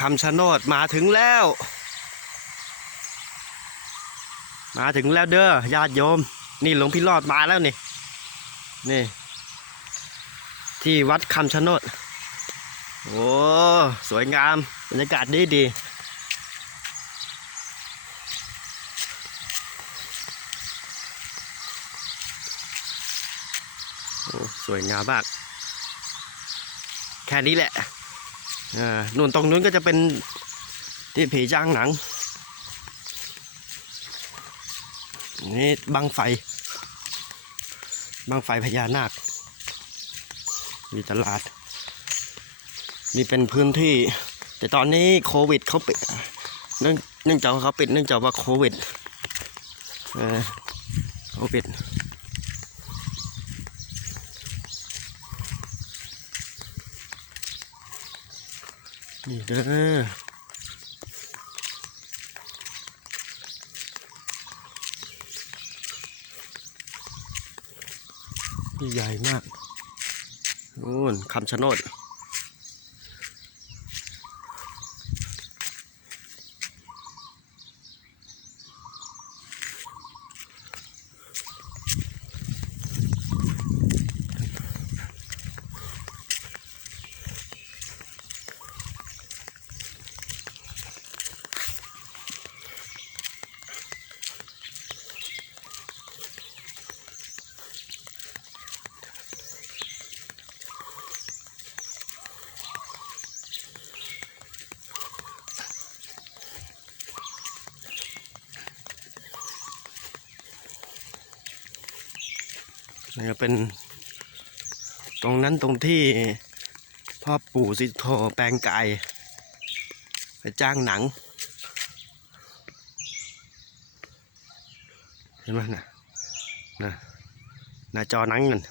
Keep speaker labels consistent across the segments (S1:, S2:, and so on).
S1: คำชะโนดมาถึงแล้ว มาถึงแล้วเด้อญาติโยม นี่หลวงพี่รอดมาแล้วนี่ นี่ ที่วัดคำชะโนดโอ้สวยงามบรรยากาศดีดีโอ้สวยงามมาก แค่นี้แหละ อ่านู่นตรงนู้นก็จะเป็นที่ผีจ้างหนัง นี่บังไฟ บังไฟพญานาค มีตลาดนี่เป็นพื้นที่ แต่ตอนนี้โควิดเขาปิดเนื่องเนื่องจากเขาปิดเนื่องจากว่าโควิดเออโควิด นี่เด้อนี่ใหญ่มากนู่นคำชะโนด นี่ก็เป็น ตรงนั้นตรงที่พ่อปู่สิโธแปลงกายไปจ้างหนัง เห็นไหมนะนะหน้าจอหนังนั่น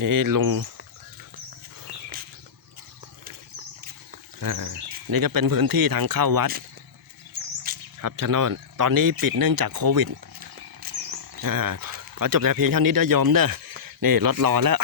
S1: นี่ลุงอ่านี่ก็เป็นพื้นที่ทางเข้าวัด ครับชะโนนตอนนี้ปิดเนื่องจากโควิดอ่าขอจบแต่เพียงเท่านี้เด้อโยมเด้อนี่รถรอแล้ว